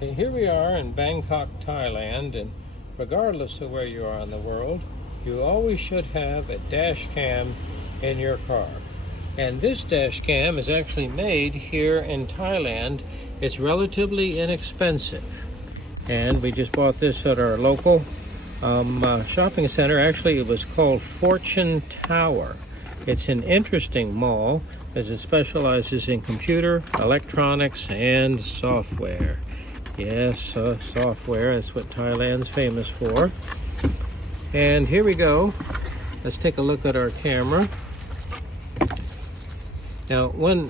Okay, here we are in Bangkok, Thailand, and regardless of where you are in the world, you always should have a dash cam in your car. And this dash cam is actually made here in Thailand. It's relatively inexpensive. And we just bought this at our local shopping center. Actually, it was called Fortune Tower. It's an interesting mall as it specializes in computer, electronics, and software. Yes, software, that's what Thailand's famous for. And here we go. Let's take a look at our camera. Now, one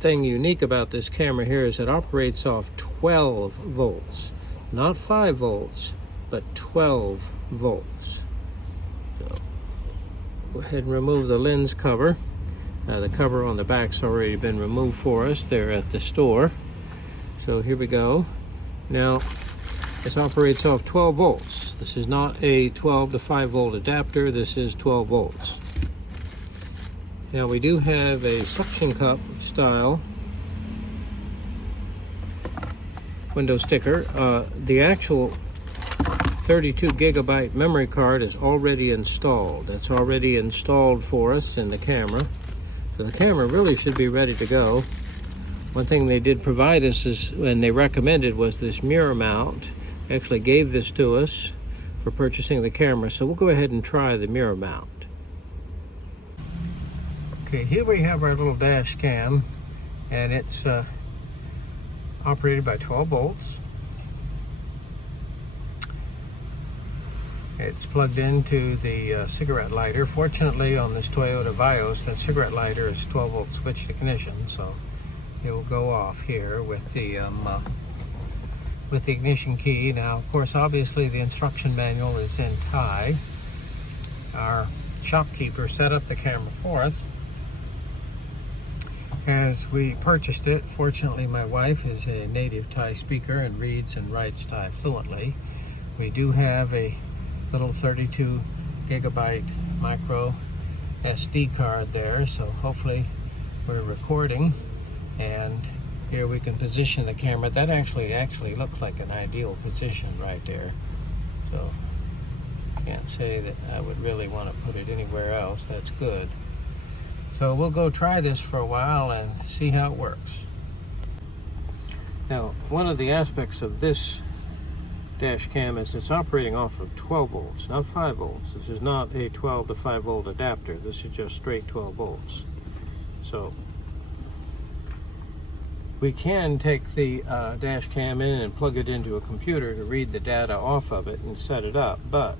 thing unique about this camera here is it operates off 12 volts. Not 5 volts, but 12 volts. So, go ahead and remove the lens cover. The cover on the back's already been removed for us there at the store. So here we go. Now, this operates off 12 volts. This is not a 12 to 5 volt adapter. This is 12 volts. Now, we do have a suction cup style window sticker. The actual 32 gigabyte memory card is already installed. That's already installed for us in the camera. So the camera really should be ready to go. One thing they did provide us is, and they recommended, was this mirror mount. They actually gave this to us for purchasing the camera, so we'll go ahead and try the mirror mount. Okay, here we have our little dash cam, and it's operated by 12 volts. It's plugged into the cigarette lighter. Fortunately, on this Toyota Vios, that cigarette lighter is 12 volt switched ignition, so it will go off here with the ignition key. Now, of course, obviously the instruction manual is in Thai. Our shopkeeper set up the camera for us as we purchased it. Fortunately, my wife is a native Thai speaker and reads and writes Thai fluently. We do have a little 32 gigabyte micro SD card there, so hopefully we're recording. And here we can position the camera. That actually looks like an ideal position right there. So can't say that I would really want to put it anywhere else. That's good. So we'll go try this for a while and see how it works. Now, one of the aspects of this dash cam is it's operating off of 12 volts, not 5 volts. This is not a 12 to 5 volt adapter. This is just straight 12 volts. So we can take the dash cam in and plug it into a computer to read the data off of it and set it up, but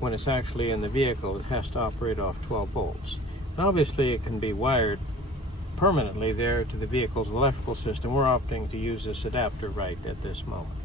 when it's actually in the vehicle, it has to operate off 12 volts. And obviously, it can be wired permanently there to the vehicle's electrical system. We're opting to use this adapter right at this moment.